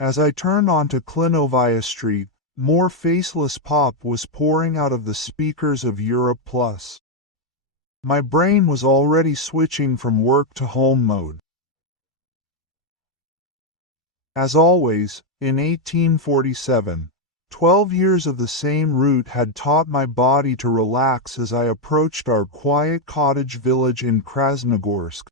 As I turned onto Klinovia Street, more faceless pop was pouring out of the speakers of Europe Plus. My brain was already switching from work to home mode. As always, in 1847, 12 years of the same route had taught my body to relax as I approached our quiet cottage village in Krasnogorsk.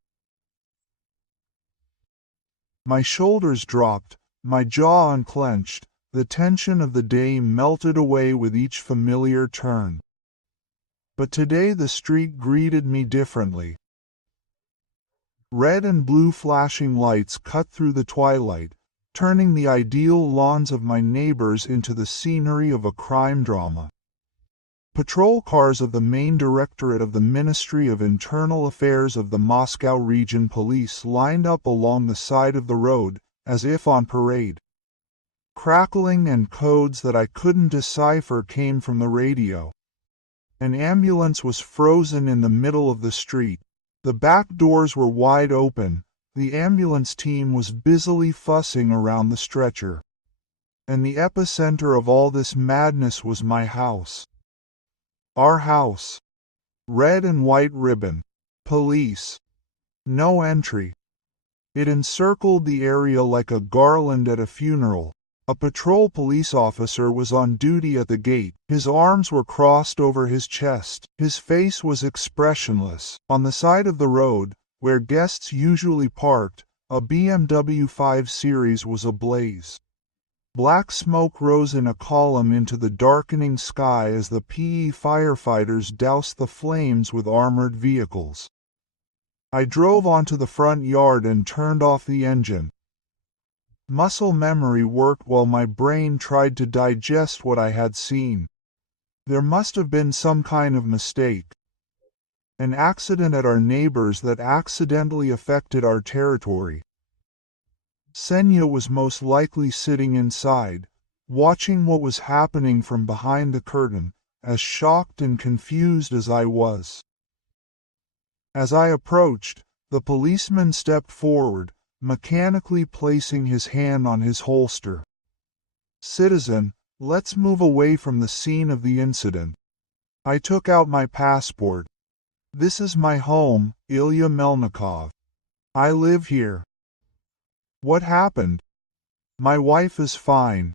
My shoulders dropped, my jaw unclenched, the tension of the day melted away with each familiar turn. But today the street greeted me differently. Red and blue flashing lights cut through the twilight, turning the ideal lawns of my neighbors into the scenery of a crime drama. Patrol cars of the main directorate of the Ministry of Internal Affairs of the Moscow Region Police lined up along the side of the road, as if on parade. Crackling and codes that I couldn't decipher came from the radio. An ambulance was frozen in the middle of the street. The back doors were wide open. The ambulance team was busily fussing around the stretcher. And the epicenter of all this madness was my house. Our house. Red and white ribbon. Police. No entry. It encircled the area like a garland at a funeral. A patrol police officer was on duty at the gate. His arms were crossed over his chest. His face was expressionless. On the side of the road, where guests usually parked, a BMW 5 Series was ablaze. Black smoke rose in a column into the darkening sky as the PE firefighters doused the flames with armored vehicles. I drove onto the front yard and turned off the engine. Muscle memory worked while my brain tried to digest what I had seen. There must have been some kind of mistake. An accident at our neighbors that accidentally affected our territory. Senya was most likely sitting inside, watching what was happening from behind the curtain, as shocked and confused as I was. As I approached, the policeman stepped forward, mechanically placing his hand on his holster. "Citizen, let's move away from the scene of the incident." I took out my passport. "This is my home, Ilya Melnikov. I live here." "What happened?" "My wife is fine."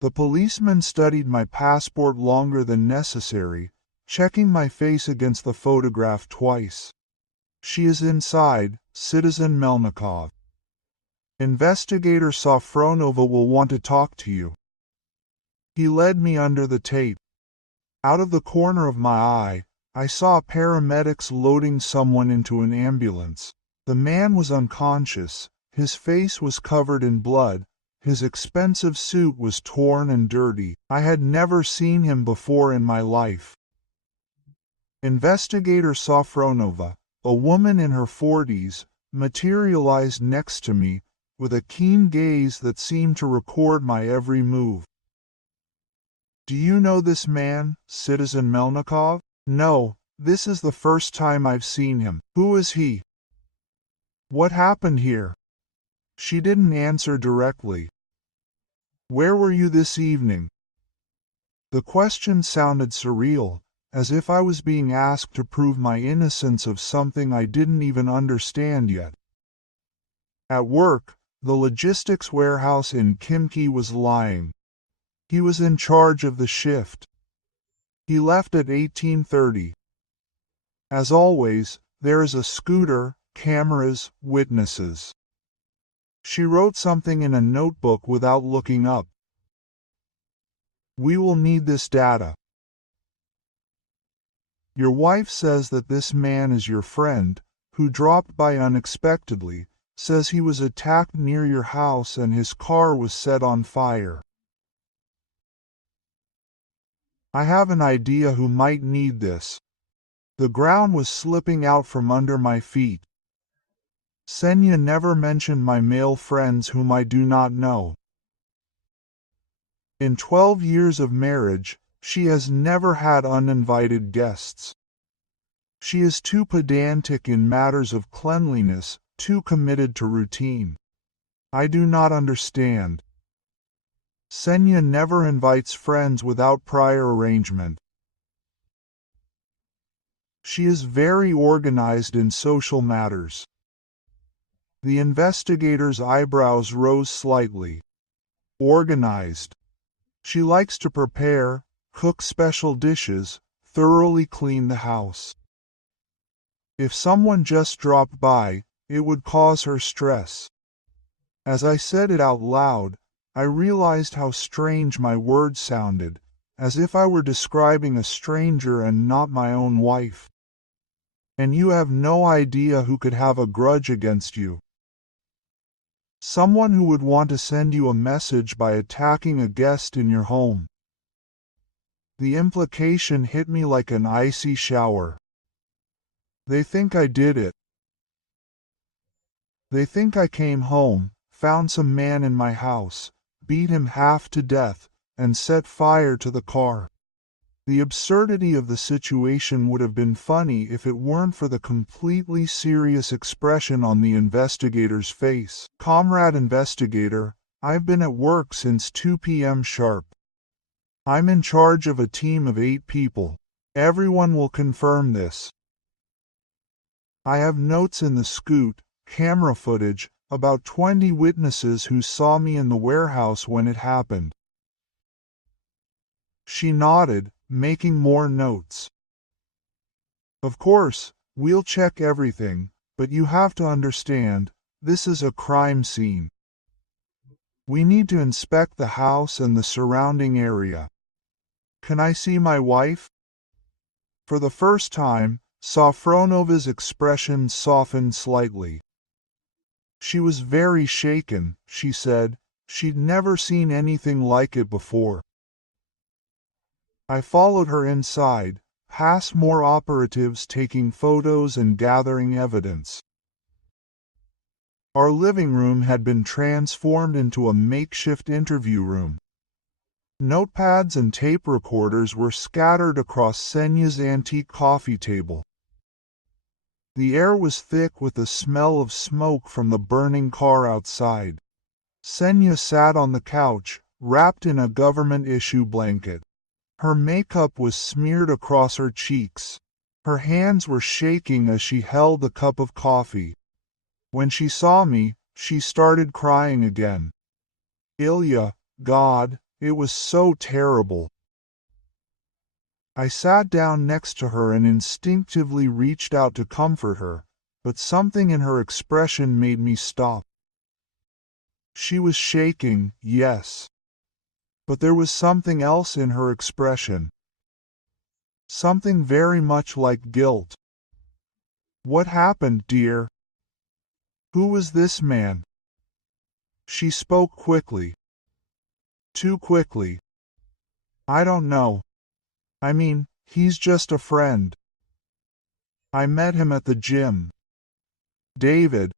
The policeman studied my passport longer than necessary, checking my face against the photograph twice. "She is inside, Citizen Melnikov. Investigator Safronova will want to talk to you." He led me under the tape. Out of the corner of my eye, I saw paramedics loading someone into an ambulance. The man was unconscious, his face was covered in blood, his expensive suit was torn and dirty. I had never seen him before in my life. Investigator Safronova, a woman in her 40s, materialized next to me, with a keen gaze that seemed to record my every move. "Do you know this man, Citizen Melnikov?" "No, this is the first time I've seen him." "Who is he?" "What happened here?" She didn't answer directly. "Where were you this evening?" The question sounded surreal, as if I was being asked to prove my innocence of something I didn't even understand yet. At work, the logistics warehouse in Khimki was lying. He was in charge of the shift. He left at 18:30. As always, there is a scooter, cameras, witnesses. She wrote something in a notebook without looking up. "We will need this data. Your wife says that this man is your friend, who dropped by unexpectedly, says he was attacked near your house and his car was set on fire. I have an idea who might need this." The ground was slipping out from under my feet. Senya never mentioned my male friends whom I do not know. In 12 years of marriage, she has never had uninvited guests. She is too pedantic in matters of cleanliness, too committed to routine. I do not understand. Senya never invites friends without prior arrangement. She is very organized in social matters. The investigator's eyebrows rose slightly. Organized. She likes to prepare, cook special dishes, thoroughly clean the house. If someone just dropped by, it would cause her stress. As I said it out loud, I realized how strange my words sounded, as if I were describing a stranger and not my own wife. And you have no idea who could have a grudge against you. Someone who would want to send you a message by attacking a guest in your home. The implication hit me like an icy shower. They think I did it. They think I came home, found some man in my house, beat him half to death, and set fire to the car. The absurdity of the situation would have been funny if it weren't for the completely serious expression on the investigator's face. Comrade investigator, I've been at work since 2 p.m. sharp. I'm in charge of a team of 8 people. Everyone will confirm this. I have notes in the scoot, camera footage, about 20 witnesses who saw me in the warehouse when it happened. She nodded, making more notes. Of course, we'll check everything, but you have to understand, this is a crime scene. We need to inspect the house and the surrounding area. Can I see my wife? For the first time, Safronova's expression softened slightly. She was very shaken, she said. She'd never seen anything like it before. I followed her inside, past more operatives taking photos and gathering evidence. Our living room had been transformed into a makeshift interview room. Notepads and tape recorders were scattered across Senya's antique coffee table. The air was thick with the smell of smoke from the burning car outside. Senya sat on the couch, wrapped in a government-issue blanket. Her makeup was smeared across her cheeks. Her hands were shaking as she held the cup of coffee. When she saw me, she started crying again. Ilya, God, it was so terrible. I sat down next to her and instinctively reached out to comfort her, but something in her expression made me stop. She was shaking, yes. But there was something else in her expression. Something very much like guilt. What happened, dear? Who was this man? She spoke quickly. Too quickly. I don't know. I mean, he's just a friend. I met him at the gym. David.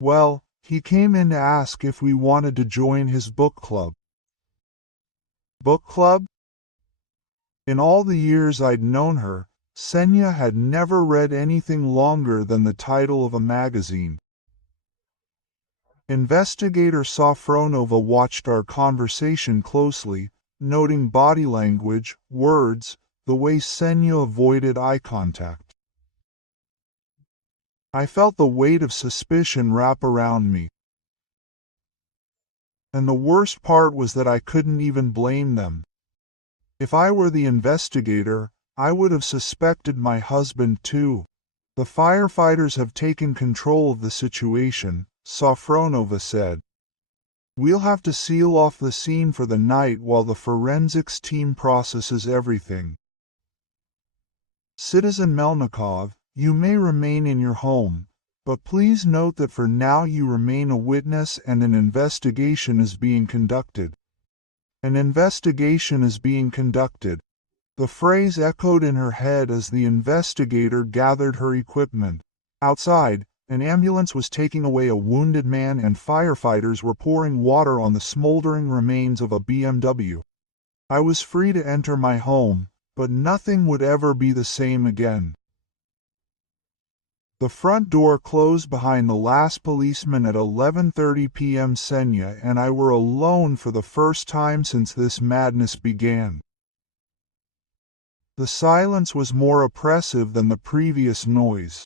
Well, he came in to ask if we wanted to join his book club. Book club? In all the years I'd known her, Senya had never read anything longer than the title of a magazine. Investigator Safronova watched our conversation closely, noting body language, words, the way Senya avoided eye contact. I felt the weight of suspicion wrap around me. And the worst part was that I couldn't even blame them. If I were the investigator, I would have suspected my husband too. The firefighters have taken control of the situation, Safronova said. We'll have to seal off the scene for the night while the forensics team processes everything. Citizen Melnikov, you may remain in your home, but please note that for now you remain a witness and an investigation is being conducted. An investigation is being conducted. The phrase echoed in her head as the investigator gathered her equipment. Outside, an ambulance was taking away a wounded man and firefighters were pouring water on the smoldering remains of a BMW. I was free to enter my home, but nothing would ever be the same again. The front door closed behind the last policeman at 11:30 p.m. Senya and I were alone for the first time since this madness began. The silence was more oppressive than the previous noise.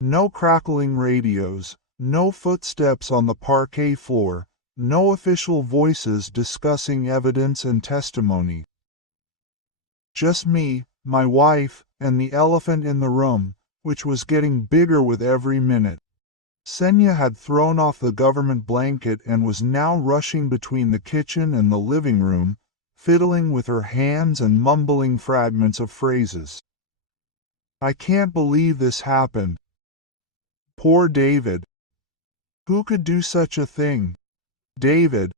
No crackling radios, no footsteps on the parquet floor, no official voices discussing evidence and testimony. Just me, my wife, and the elephant in the room, which was getting bigger with every minute. Senya had thrown off the government blanket and was now rushing between the kitchen and the living room, fiddling with her hands and mumbling fragments of phrases. I can't believe this happened. Poor David. Who could do such a thing? David.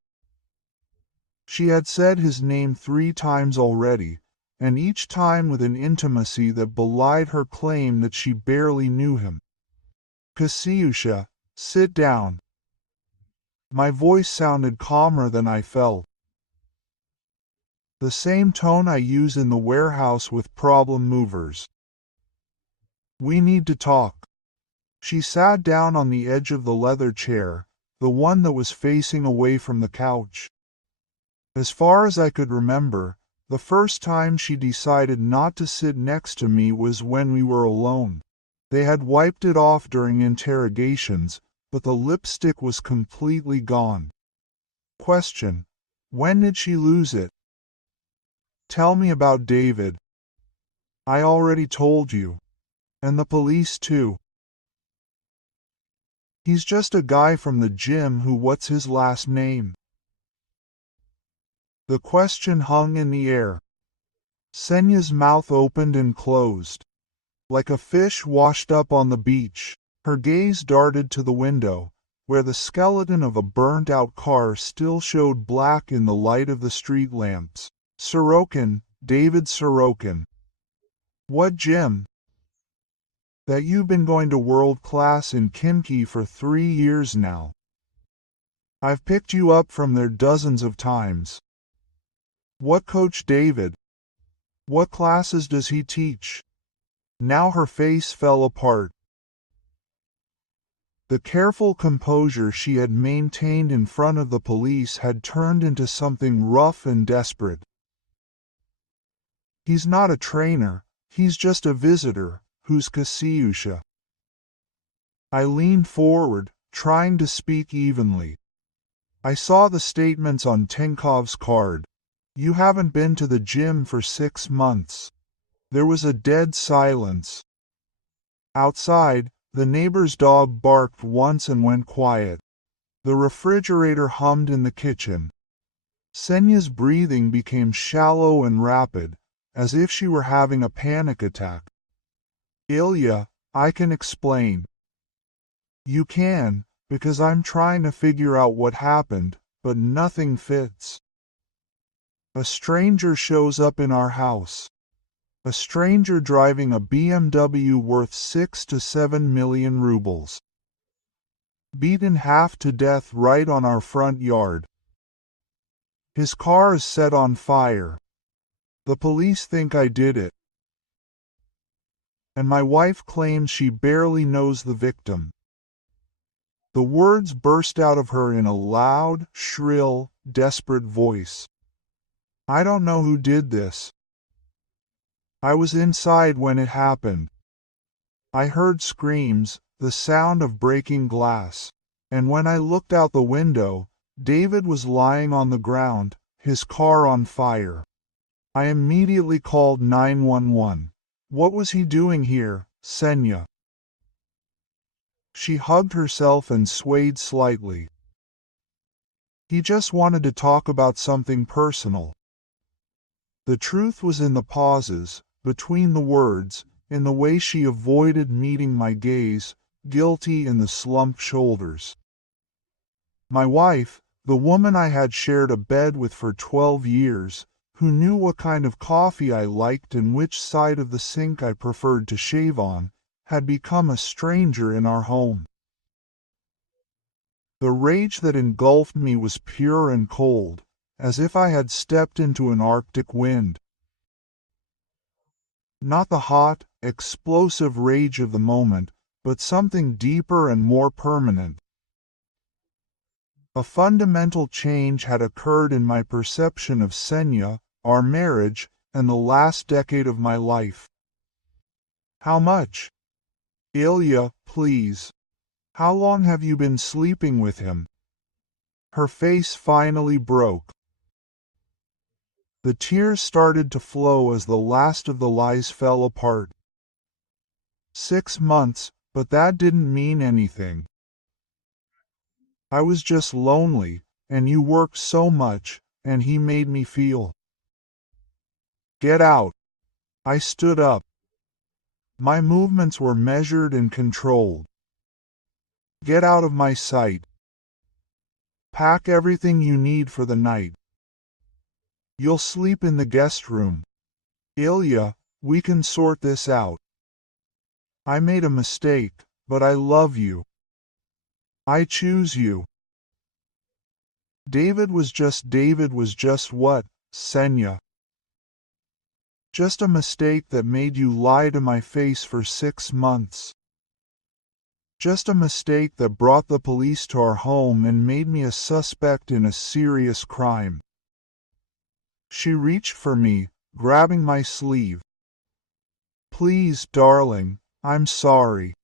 She had said his name 3 times already, and each time with an intimacy that belied her claim that she barely knew him. Kasyusha, sit down. My voice sounded calmer than I felt. The same tone I use in the warehouse with problem movers. We need to talk. She sat down on the edge of the leather chair, the one that was facing away from the couch. As far as I could remember, the first time she decided not to sit next to me was when we were alone. They had wiped it off during interrogations, but the lipstick was completely gone. Question: when did she lose it? Tell me about David. I already told you. And the police too. He's just a guy from the gym who what's his last name? The question hung in the air. Senya's mouth opened and closed. Like a fish washed up on the beach, her gaze darted to the window, where the skeleton of a burnt-out car still showed black in the light of the street lamps. Sorokin, David Sorokin. What gym? That you've been going to world class in Kimki for 3 years now. I've picked you up from there dozens of times. What coach David? What classes does he teach? Now her face fell apart. The careful composure she had maintained in front of the police had turned into something rough and desperate. He's not a trainer, he's just a visitor, who's Kasyusha. I leaned forward, trying to speak evenly. I saw the statements on Tenkov's card. You haven't been to the gym for 6 months. There was a dead silence. Outside, the neighbor's dog barked once and went quiet. The refrigerator hummed in the kitchen. Senya's breathing became shallow and rapid, as if she were having a panic attack. Ilya, I can explain. You can, because I'm trying to figure out what happened, but nothing fits. A stranger shows up in our house. A stranger driving a BMW worth 6 to 7 million rubles. Beaten half to death right on our front yard. His car is set on fire. The police think I did it. And my wife claims she barely knows the victim. The words burst out of her in a loud, shrill, desperate voice. I don't know who did this. I was inside when it happened. I heard screams, the sound of breaking glass, and when I looked out the window, David was lying on the ground, his car on fire. I immediately called 911. What was he doing here, Senya? She hugged herself and swayed slightly. He just wanted to talk about something personal. The truth was in the pauses, between the words, in the way she avoided meeting my gaze, guilty in the slumped shoulders. My wife, the woman I had shared a bed with for 12 years, who knew what kind of coffee I liked and which side of the sink I preferred to shave on, had become a stranger in our home. The rage that engulfed me was pure and cold, as if I had stepped into an Arctic wind. Not the hot, explosive rage of the moment, but something deeper and more permanent. A fundamental change had occurred in my perception of Senya, our marriage, and the last decade of my life. How much? Ilya, please. How long have you been sleeping with him? Her face finally broke. The tears started to flow as the last of the lies fell apart. 6 months, but that didn't mean anything. I was just lonely, and you worked so much, and he made me feel. Get out. I stood up. My movements were measured and controlled. Get out of my sight. Pack everything you need for the night. You'll sleep in the guest room. Ilya, we can sort this out. I made a mistake, but I love you. I choose you. David was just what, Senya? Just a mistake that made you lie to my face for 6 months. Just a mistake that brought the police to our home and made me a suspect in a serious crime. She reached for me, grabbing my sleeve. Please, darling, I'm sorry.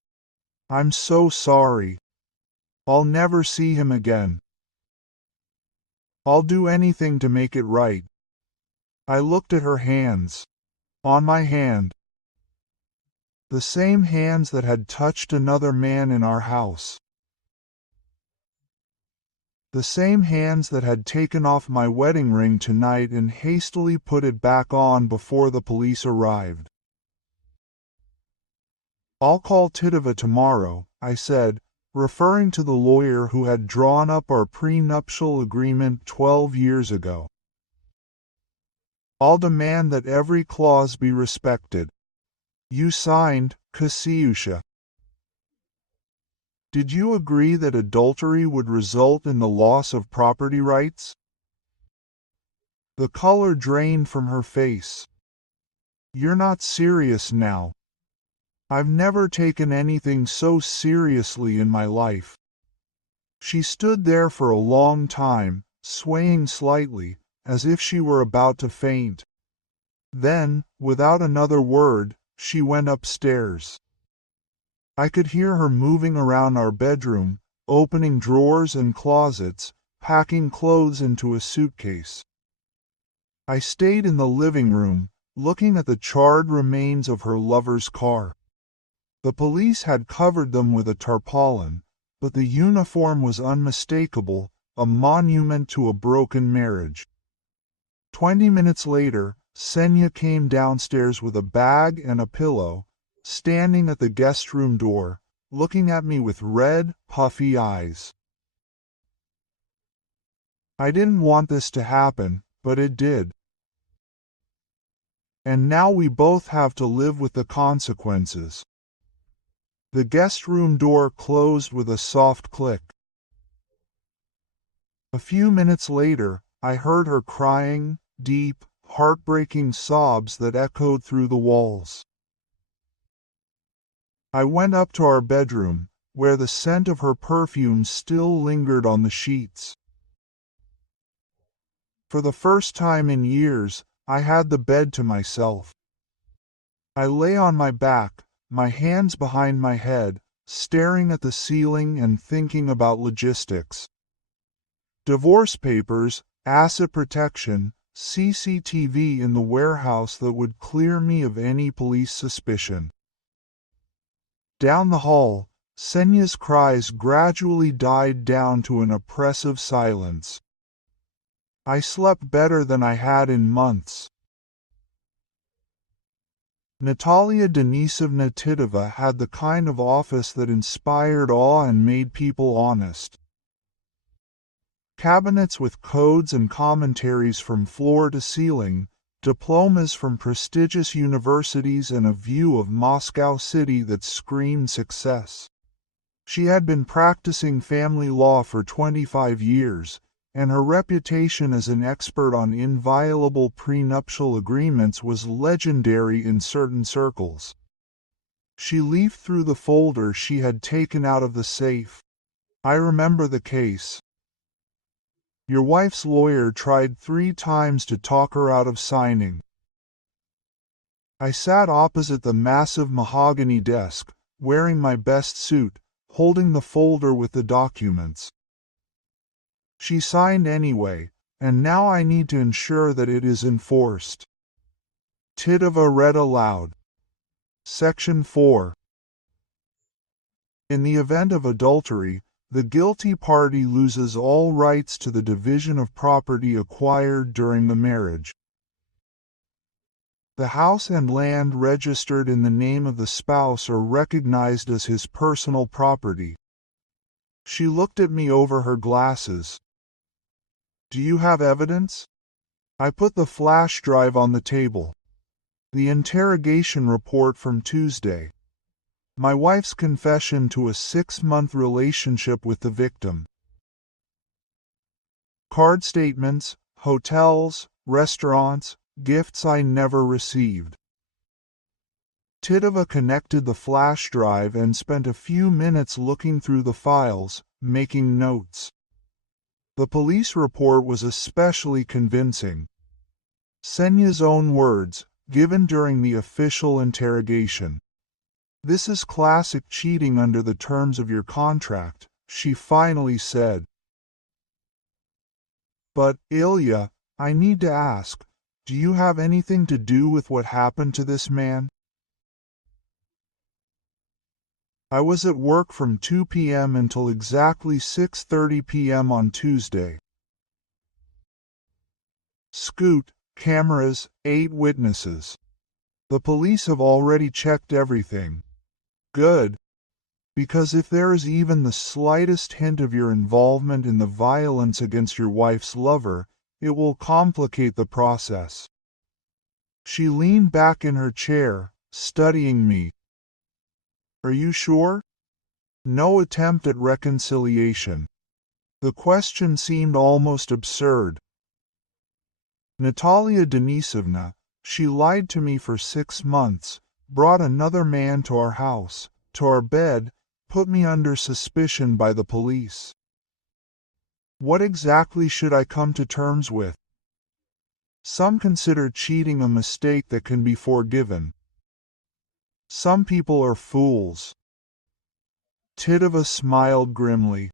I'm so sorry. I'll never see him again. I'll do anything to make it right. I looked at her hands. On my hand. The same hands that had touched another man in our house. The same hands that had taken off my wedding ring tonight and hastily put it back on before the police arrived. I'll call Titova tomorrow, I said, referring to the lawyer who had drawn up our prenuptial agreement 12 years ago. I'll demand that every clause be respected. You signed, Kasiusha. Did you agree that adultery would result in the loss of property rights? The color drained from her face. You're not serious now. I've never taken anything so seriously in my life. She stood there for a long time, swaying slightly, as if she were about to faint. Then, without another word, she went upstairs. I could hear her moving around our bedroom, opening drawers and closets, packing clothes into a suitcase. I stayed in the living room, looking at the charred remains of her lover's car. The police had covered them with a tarpaulin, but the uniform was unmistakable, a monument to a broken marriage. 20 minutes later, Senya came downstairs with a bag and a pillow, standing at the guest room door, looking at me with red, puffy eyes. I didn't want this to happen, but it did. And now we both have to live with the consequences. The guest room door closed with a soft click. A few minutes later, I heard her crying, deep, heartbreaking sobs that echoed through the walls. I went up to our bedroom, where the scent of her perfume still lingered on the sheets. For the first time in years, I had the bed to myself. I lay on my back, my hands behind my head, staring at the ceiling and thinking about logistics. Divorce papers, asset protection, CCTV in the warehouse that would clear me of any police suspicion. Down the hall, Senya's cries gradually died down to an oppressive silence. I slept better than I had in months. Natalia Denisovna Titova had the kind of office that inspired awe and made people honest. Cabinets with codes and commentaries from floor to ceiling, diplomas from prestigious universities, and a view of Moscow City that screamed success. She had been practicing family law for 25 years, and her reputation as an expert on inviolable prenuptial agreements was legendary in certain circles. She leafed through the folder she had taken out of the safe. I remember the case. Your wife's lawyer tried 3 times to talk her out of signing. I sat opposite the massive mahogany desk, wearing my best suit, holding the folder with the documents. She signed anyway, and now I need to ensure that it is enforced. Titova read aloud. Section 4. In the event of adultery, the guilty party loses all rights to the division of property acquired during the marriage. The house and land registered in the name of the spouse are recognized as his personal property. She looked at me over her glasses. Do you have evidence? I put the flash drive on the table. The interrogation report from Tuesday. My wife's confession to a 6-month relationship with the victim. Card statements, hotels, restaurants, gifts I never received. Titova connected the flash drive and spent a few minutes looking through the files, making notes. The police report was especially convincing. Senya's own words, given during the official interrogation. This is classic cheating under the terms of your contract, she finally said. But, Ilya, I need to ask, do you have anything to do with what happened to this man? I was at work from 2 p.m. until exactly 6:30 p.m. on Tuesday. Scoot, cameras, 8 witnesses. The police have already checked everything. Good. Because if there is even the slightest hint of your involvement in the violence against your wife's lover, it will complicate the process. She leaned back in her chair, studying me. Are you sure? No attempt at reconciliation. The question seemed almost absurd. Natalia Denisovna, she lied to me for 6 months, brought another man to our house, to our bed, put me under suspicion by the police. What exactly should I come to terms with? Some consider cheating a mistake that can be forgiven. Some people are fools. Titova smiled grimly.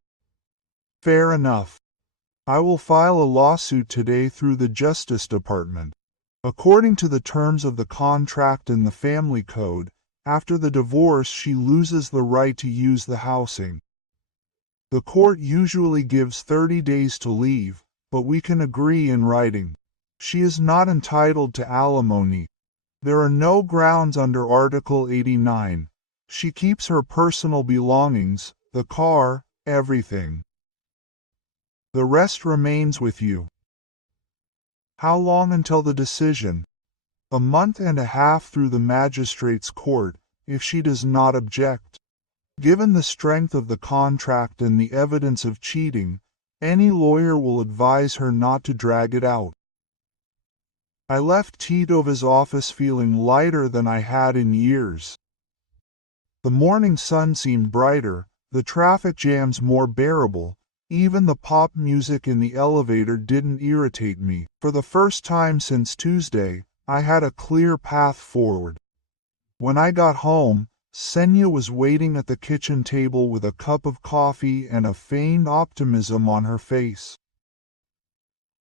Fair enough. I will file a lawsuit today through the Justice Department. According to the terms of the contract and the family code, after the divorce she loses the right to use the housing. The court usually gives 30 days to leave, but we can agree in writing. She is not entitled to alimony. There are no grounds under Article 89. She keeps her personal belongings, the car, everything. The rest remains with you. How long until the decision? A month and a half through the magistrate's court, if she does not object. Given the strength of the contract and the evidence of cheating, any lawyer will advise her not to drag it out. I left Titova's office feeling lighter than I had in years. The morning sun seemed brighter, the traffic jams more bearable. Even the pop music in the elevator didn't irritate me. For the first time since Tuesday, I had a clear path forward. When I got home, Senya was waiting at the kitchen table with a cup of coffee and a feigned optimism on her face.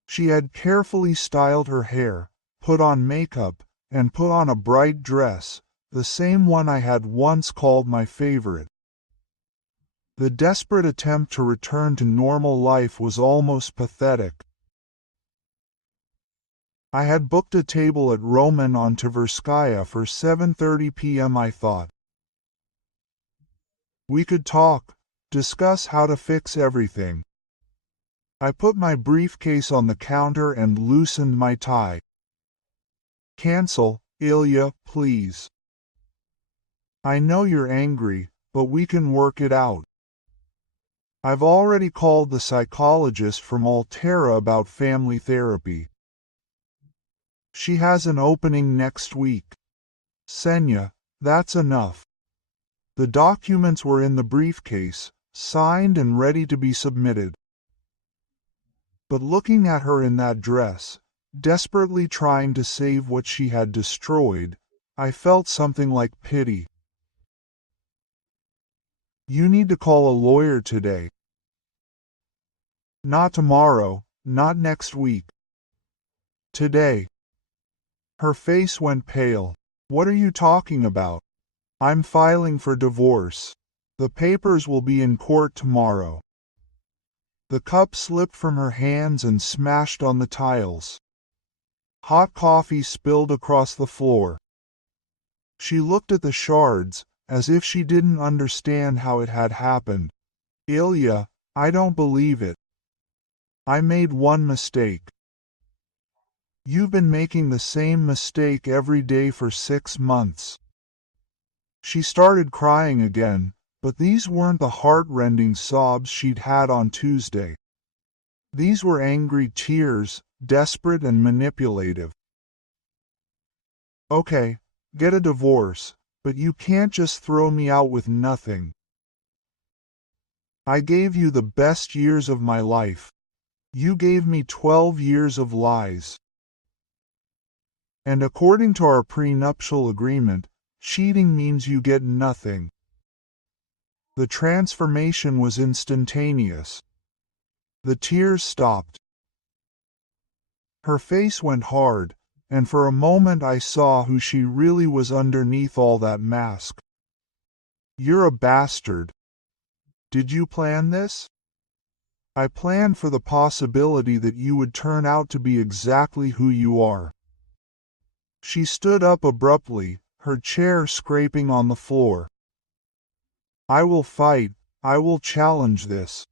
She had carefully styled her hair, put on makeup, and put on a bright dress, the same one I had once called my favorite. The desperate attempt to return to normal life was almost pathetic. I had booked a table at Roman on Tverskaya for 7:30 p.m. I thought. We could talk, discuss how to fix everything. I put my briefcase on the counter and loosened my tie. Cancel, Ilya, please. I know you're angry, but we can work it out. I've already called the psychologist from Altera about family therapy. She has an opening next week. Senya, that's enough. The documents were in the briefcase, signed and ready to be submitted. But looking at her in that dress, desperately trying to save what she had destroyed, I felt something like pity. "You need to call a lawyer today." "Not tomorrow, not next week. Today." Her face went pale. "What are you talking about?" "I'm filing for divorce. The papers will be in court tomorrow." The cup slipped from her hands and smashed on the tiles. Hot coffee spilled across the floor. She looked at the shards, as if she didn't understand how it had happened. "Ilya, I don't believe it. I made one mistake." "You've been making the same mistake every day for 6 months." She started crying again, but these weren't the heart-rending sobs she'd had on Tuesday. These were angry tears, desperate and manipulative. "Okay, get a divorce, but you can't just throw me out with nothing. I gave you the best years of my life. You gave me 12 years of lies. And according to our prenuptial agreement, cheating means you get nothing." The transformation was instantaneous. The tears stopped. Her face went hard, and for a moment I saw who she really was underneath all that mask. "You're a bastard. Did you plan this?" "I planned for the possibility that you would turn out to be exactly who you are." She stood up abruptly, her chair scraping on the floor. "I will fight, I will challenge this.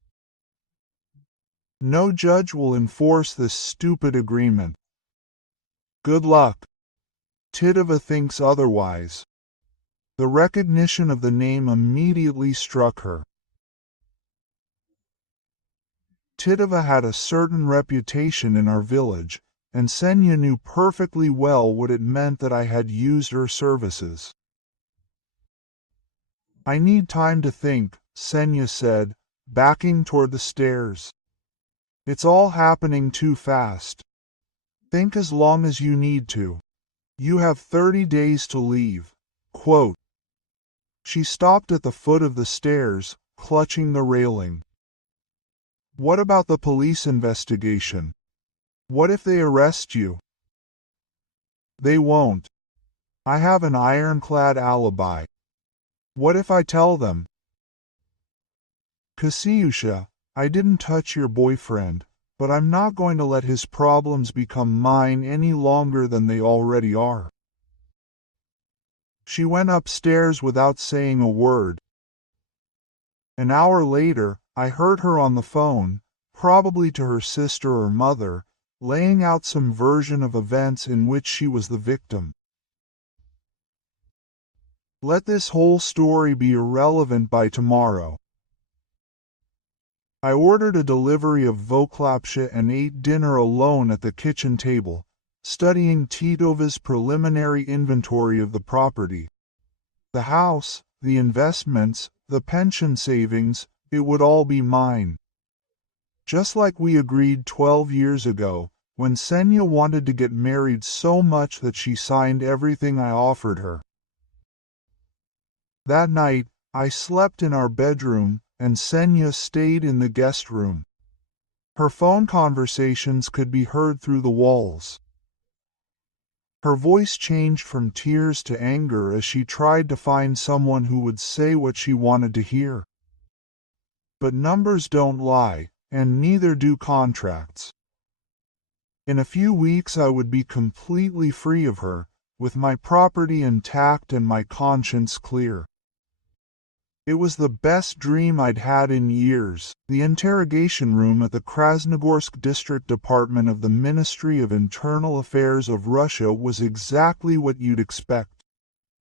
No judge will enforce this stupid agreement." "Good luck." Titova thinks otherwise. The recognition of the name immediately struck her. Titova had a certain reputation in our village, and Senya knew perfectly well what it meant that I had used her services. "I need time to think," Senya said, backing toward the stairs. "It's all happening too fast. Think as long as you need to. You have 30 days to leave." Quote. She stopped at the foot of the stairs, clutching the railing. "What about the police investigation? What if they arrest you?" "They won't. I have an ironclad alibi." "What if I tell them?" "Kasiusha, I didn't touch your boyfriend, but I'm not going to let his problems become mine any longer than they already are." She went upstairs without saying a word. An hour later, I heard her on the phone, probably to her sister or mother, laying out some version of events in which she was the victim. Let this whole story be irrelevant by tomorrow. I ordered a delivery of voklapsha and ate dinner alone at the kitchen table, studying Titova's preliminary inventory of the property. The house, the investments, the pension savings, it would all be mine. Just like we agreed 12 years ago, when Senya wanted to get married so much that she signed everything I offered her. That night, I slept in our bedroom, and Senya stayed in the guest room. Her phone conversations could be heard through the walls. Her voice changed from tears to anger as she tried to find someone who would say what she wanted to hear. But numbers don't lie, and neither do contracts. In a few weeks I would be completely free of her, with my property intact and my conscience clear. It was the best dream I'd had in years. The interrogation room at the Krasnogorsk District Department of the Ministry of Internal Affairs of Russia was exactly what you'd expect.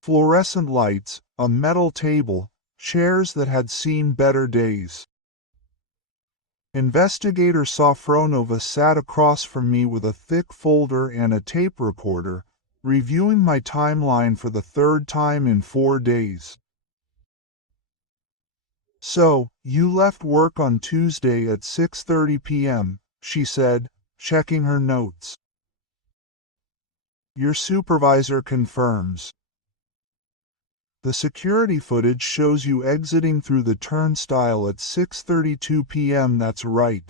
Fluorescent lights, a metal table, chairs that had seen better days. Investigator Safronova sat across from me with a thick folder and a tape recorder, reviewing my timeline for the third time in 4 days. So, you left work on Tuesday at 6:30 p.m., she said, checking her notes. Your supervisor confirms. The security footage shows you exiting through the turnstile at 6:32 p.m. That's right.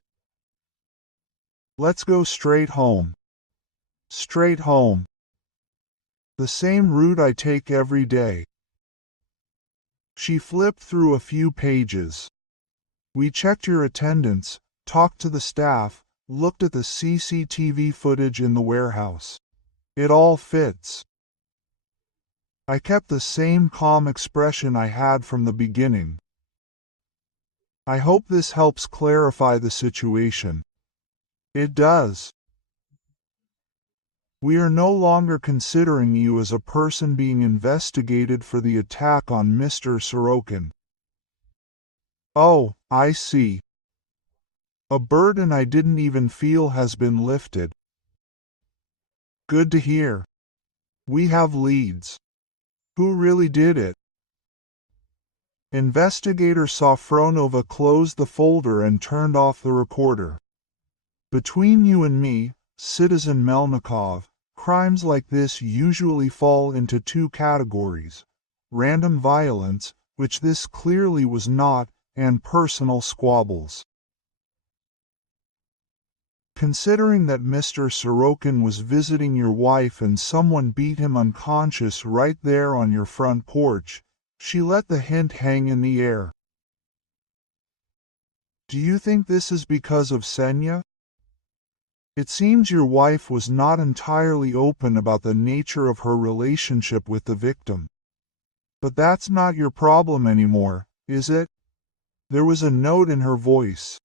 Let's go straight home. Straight home. The same route I take every day. She flipped through a few pages. We checked your attendance, talked to the staff, looked at the CCTV footage in the warehouse. It all fits. I kept the same calm expression I had from the beginning. I hope this helps clarify the situation. It does. We are no longer considering you as a person being investigated for the attack on Mr. Sorokin. Oh, I see. A burden I didn't even feel has been lifted. Good to hear. We have leads. Who really did it? Investigator Safronova closed the folder and turned off the recorder. Between you and me, Citizen Melnikov, crimes like this usually fall into two categories: random violence, which this clearly was not, and personal squabbles. Considering that Mr. Sorokin was visiting your wife and someone beat him unconscious right there on your front porch, she let the hint hang in the air. Do you think this is because of Senya? It seems your wife was not entirely open about the nature of her relationship with the victim. But that's not your problem anymore, is it? There was a note in her voice.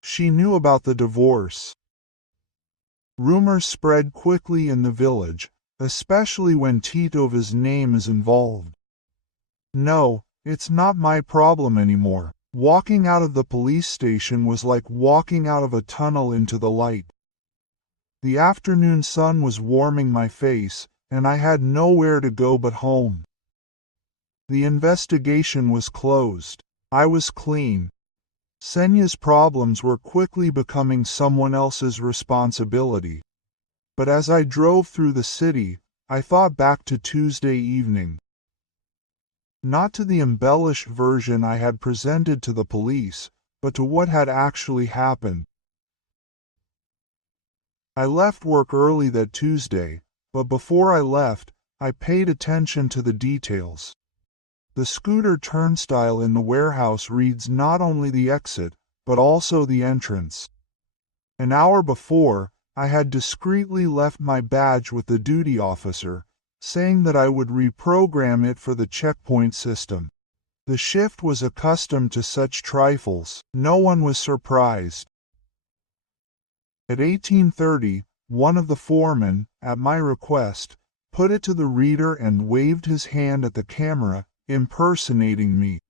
She knew about the divorce. Rumors spread quickly in the village, especially when Titova's name is involved. No, it's not my problem anymore. Walking out of the police station was like walking out of a tunnel into the light. The afternoon sun was warming my face, and I had nowhere to go but home. The investigation was closed. I was clean. Senya's problems were quickly becoming someone else's responsibility. But as I drove through the city, I thought back to Tuesday evening. Not to the embellished version I had presented to the police, but to what had actually happened. I left work early that Tuesday, but before I left, I paid attention to the details. The scooter turnstile in the warehouse reads not only the exit, but also the entrance. An hour before, I had discreetly left my badge with the duty officer, saying that I would reprogram it for the checkpoint system. The shift was accustomed to such trifles. No one was surprised. At 18:30, one of the foremen, at my request, put it to the reader and waved his hand at the camera, impersonating me.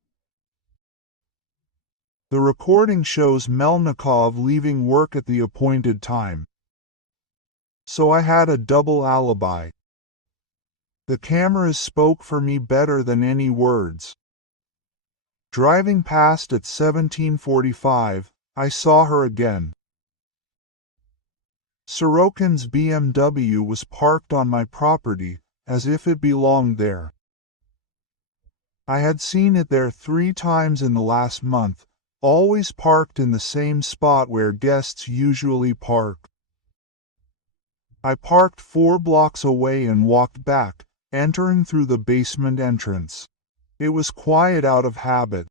The recording shows Melnikov leaving work at the appointed time. So I had a double alibi. The cameras spoke for me better than any words. Driving past at 17:45, I saw her again. Sorokin's BMW was parked on my property, as if it belonged there. I had seen it there 3 times in the last month, always parked in the same spot where guests usually park. I parked 4 blocks away and walked back, entering through the basement entrance. It was quiet out of habit.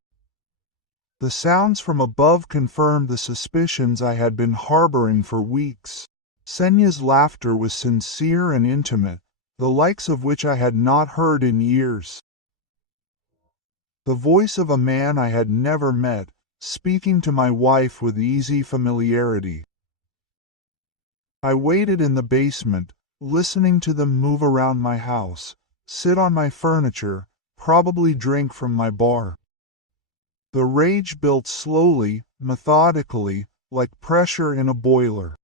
The sounds from above confirmed the suspicions I had been harboring for weeks. Senya's laughter was sincere and intimate, the likes of which I had not heard in years. The voice of a man I had never met, speaking to my wife with easy familiarity. I waited in the basement, listening to them move around my house, sit on my furniture, probably drink from my bar. The rage built slowly, methodically, like pressure in a boiler.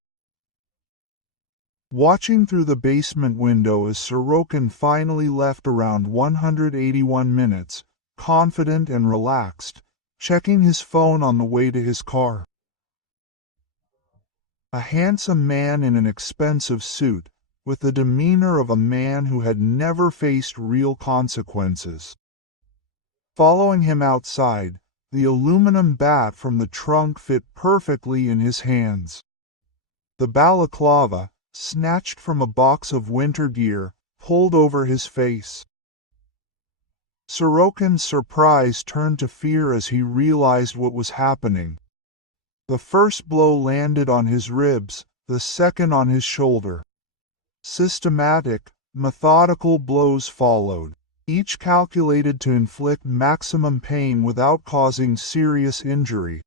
Watching through the basement window as Sorokin finally left around 181 minutes, confident and relaxed, checking his phone on the way to his car. A handsome man in an expensive suit, with the demeanor of a man who had never faced real consequences. Following him outside, the aluminum bat from the trunk fit perfectly in his hands. The balaclava, snatched from a box of winter gear, pulled over his face. Sorokin's surprise turned to fear as he realized what was happening. The first blow landed on his ribs, the second on his shoulder. Systematic, methodical blows followed, each calculated to inflict maximum pain without causing serious injury.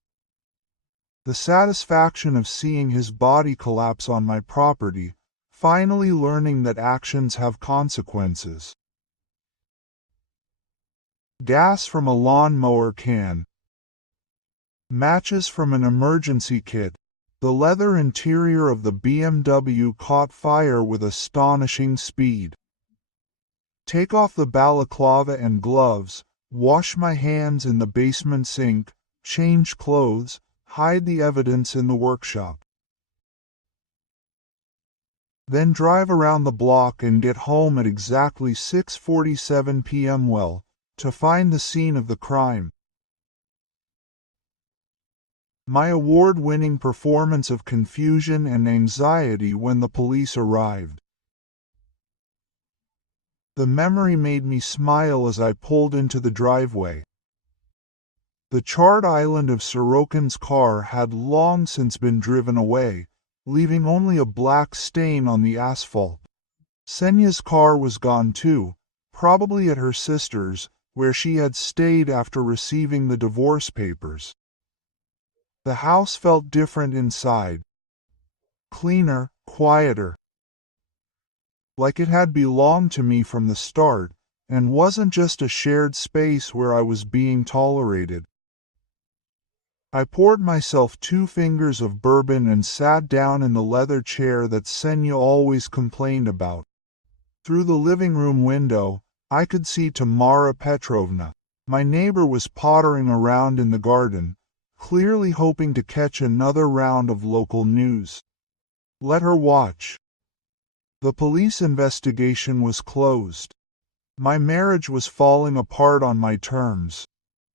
The satisfaction of seeing his body collapse on my property, finally learning that actions have consequences. Gas from a lawnmower can. Matches from an emergency kit. The leather interior of the BMW caught fire with astonishing speed. Take off the balaclava and gloves, wash my hands in the basement sink, change clothes, hide the evidence in the workshop. Then drive around the block and get home at exactly 6:47 p.m. to find the scene of the crime. My award-winning performance of confusion and anxiety when the police arrived. The memory made me smile as I pulled into the driveway. The charred island of Sorokin's car had long since been driven away, leaving only a black stain on the asphalt. Senya's car was gone too, probably at her sister's, where she had stayed after receiving the divorce papers. The house felt different inside. Cleaner, quieter. Like it had belonged to me from the start, and wasn't just a shared space where I was being tolerated. I poured myself 2 fingers of bourbon and sat down in the leather chair that Senya always complained about. Through the living room window, I could see Tamara Petrovna. My neighbor was pottering around in the garden, clearly hoping to catch another round of local news. Let her watch. The police investigation was closed. My marriage was falling apart on my terms,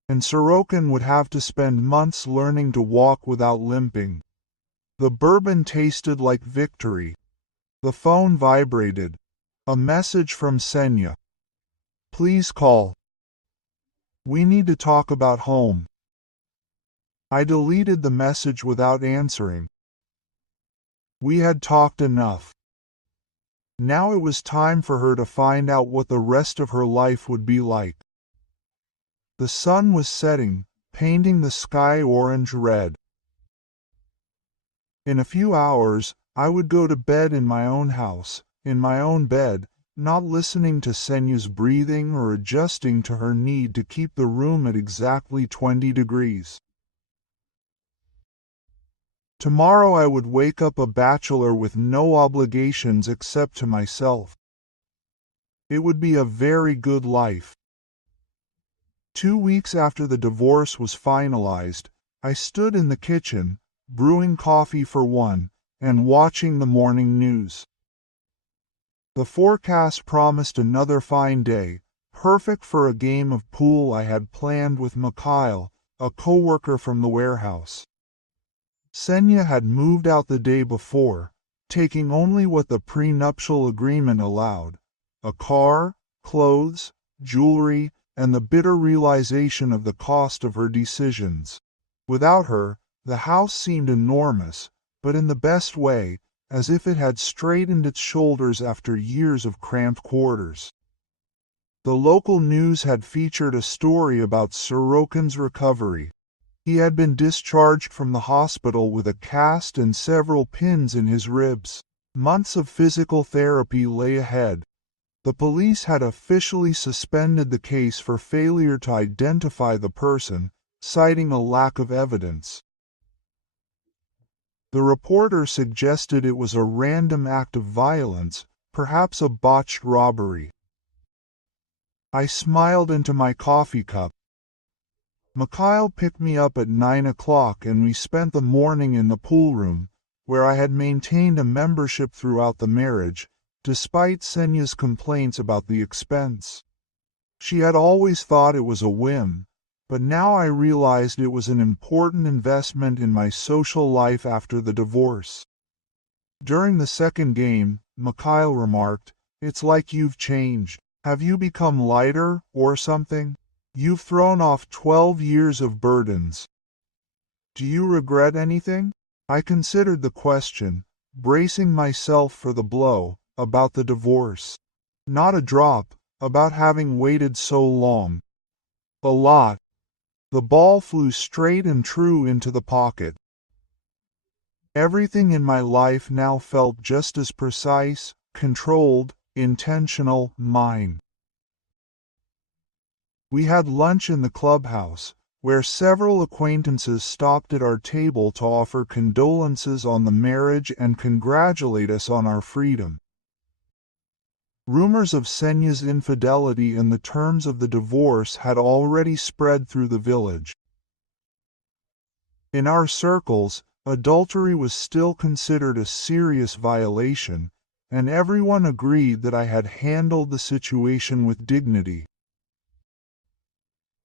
and Sorokin would have to spend months learning to walk without limping. The bourbon tasted like victory. The phone vibrated. A message from Senya. Please call. We need to talk about home. I deleted the message without answering. We had talked enough. Now it was time for her to find out what the rest of her life would be like. The sun was setting, painting the sky orange-red. In a few hours, I would go to bed in my own house, in my own bed, not listening to Senya's breathing or adjusting to her need to keep the room at exactly 20 degrees. Tomorrow I would wake up a bachelor with no obligations except to myself. It would be a very good life. 2 weeks after the divorce was finalized, I stood in the kitchen, brewing coffee for one, and watching the morning news. The forecast promised another fine day, perfect for a game of pool I had planned with Mikhail, a co-worker from the warehouse. Senya had moved out the day before, taking only what the prenuptial agreement allowed: a car, clothes, jewelry, and the bitter realization of the cost of her decisions. Without her, the house seemed enormous, but in the best way, as if it had straightened its shoulders after years of cramped quarters. The local news had featured a story about Sorokin's recovery. He had been discharged from the hospital with a cast and several pins in his ribs. Months of physical therapy lay ahead. The police had officially suspended the case for failure to identify the person, citing a lack of evidence. The reporter suggested it was a random act of violence, perhaps a botched robbery. I smiled into my coffee cup. Mikhail picked me up at 9 o'clock and we spent the morning in the pool room, where I had maintained a membership throughout the marriage, despite Senya's complaints about the expense. She had always thought it was a whim, but now I realized it was an important investment in my social life after the divorce. During the second game, Mikhail remarked, "It's like you've changed. Have you become lighter, or something? You've thrown off 12 years of burdens. Do you regret anything?" I considered the question, bracing myself for the blow, about the divorce. Not a drop, about having waited so long. A lot. The ball flew straight and true into the pocket. Everything in my life now felt just as precise, controlled, intentional, mine. We had lunch in the clubhouse, where several acquaintances stopped at our table to offer condolences on the marriage and congratulate us on our freedom. Rumors of Senya's infidelity and the terms of the divorce had already spread through the village. In our circles, adultery was still considered a serious violation, and everyone agreed that I had handled the situation with dignity.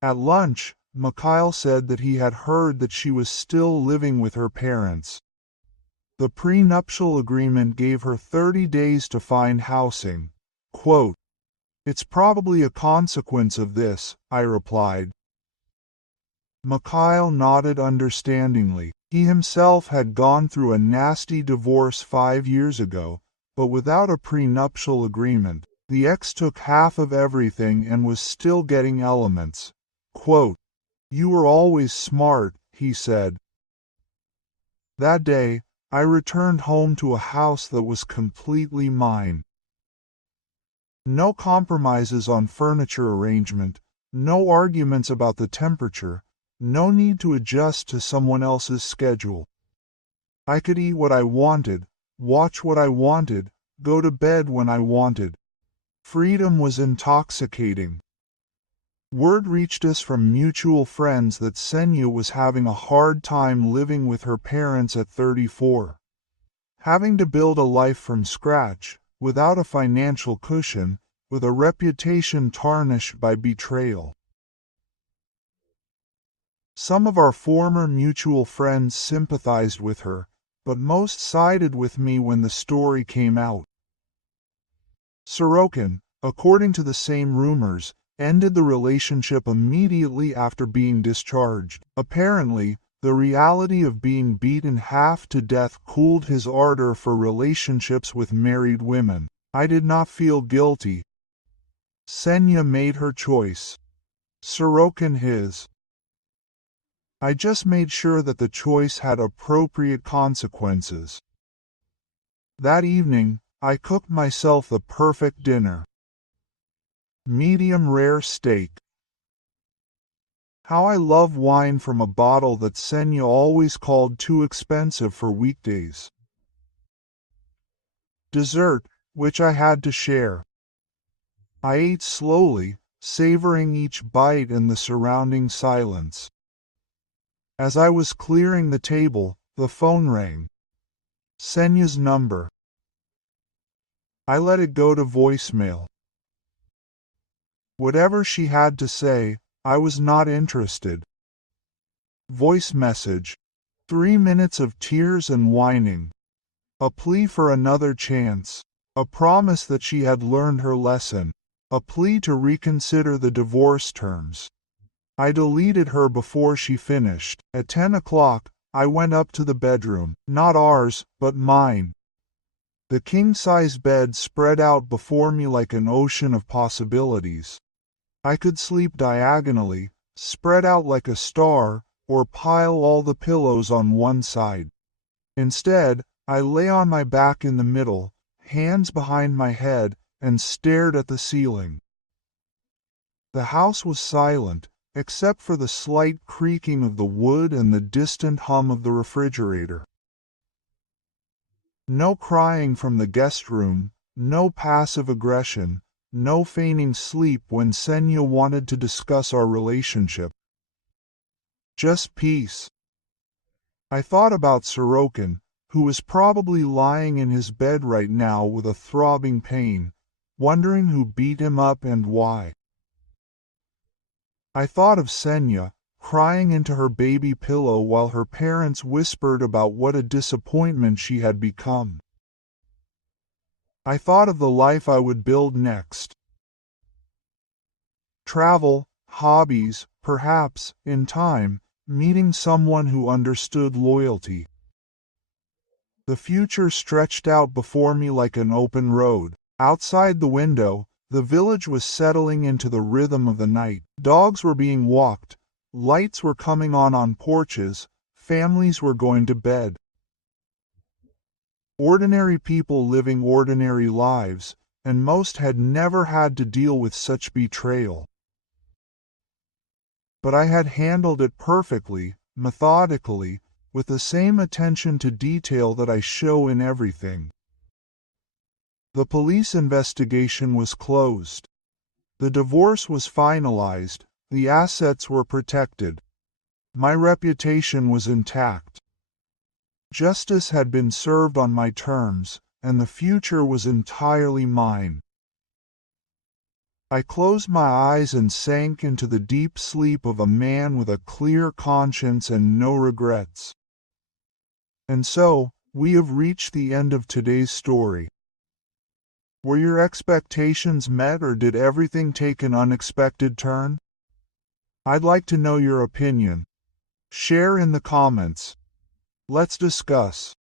At lunch, Mikhail said that he had heard that she was still living with her parents. The prenuptial agreement gave her 30 days to find housing. Quote, "It's probably a consequence of this," I replied. Mikhail nodded understandingly. He himself had gone through a nasty divorce 5 years ago, but without a prenuptial agreement. The ex took half of everything and was still getting elements. Quote, "You were always smart," he said. That day, I returned home to a house that was completely mine. No compromises on furniture arrangement, no arguments about the temperature, no need to adjust to someone else's schedule. I could eat what I wanted, watch what I wanted, go to bed when I wanted. Freedom was intoxicating. Word reached us from mutual friends that Senya was having a hard time living with her parents at 34. Having to build a life from scratch, without a financial cushion, with a reputation tarnished by betrayal. Some of our former mutual friends sympathized with her, but most sided with me when the story came out. Sorokin, according to the same rumors, ended the relationship immediately after being discharged. Apparently, the reality of being beaten half to death cooled his ardor for relationships with married women. I did not feel guilty. Senya made her choice. Sorokin his. I just made sure that the choice had appropriate consequences. That evening, I cooked myself the perfect dinner. Medium rare steak. How I love wine from a bottle that Senya always called too expensive for weekdays. Dessert, which I had to share. I ate slowly, savoring each bite and the surrounding silence. As I was clearing the table, the phone rang. Senya's number. I let it go to voicemail. Whatever she had to say, I was not interested. Voice message. 3 minutes of tears and whining. A plea for another chance. A promise that she had learned her lesson. A plea to reconsider the divorce terms. I deleted her before she finished. At 10 o'clock, I went up to the bedroom. Not ours, but mine. The king-size bed spread out before me like an ocean of possibilities. I could sleep diagonally, spread out like a star, or pile all the pillows on one side. Instead, I lay on my back in the middle, hands behind my head, and stared at the ceiling. The house was silent, except for the slight creaking of the wood and the distant hum of the refrigerator. No crying from the guest room, no passive aggression, no feigning sleep when Senya wanted to discuss our relationship. Just peace. I thought about Sorokin, who was probably lying in his bed right now with a throbbing pain, wondering who beat him up and why. I thought of Senya, crying into her baby pillow while her parents whispered about what a disappointment she had become. I thought of the life I would build next. Travel, hobbies, perhaps, in time, meeting someone who understood loyalty. The future stretched out before me like an open road. Outside the window, the village was settling into the rhythm of the night. Dogs were being walked, lights were coming on porches, families were going to bed. Ordinary people living ordinary lives, and most had never had to deal with such betrayal. But I had handled it perfectly, methodically, with the same attention to detail that I show in everything. The police investigation was closed. The divorce was finalized, the assets were protected. My reputation was intact. Justice had been served on my terms, and the future was entirely mine. I closed my eyes and sank into the deep sleep of a man with a clear conscience and no regrets. And so, we have reached the end of today's story. Were your expectations met, or did everything take an unexpected turn? I'd like to know your opinion. Share in the comments. Let's discuss.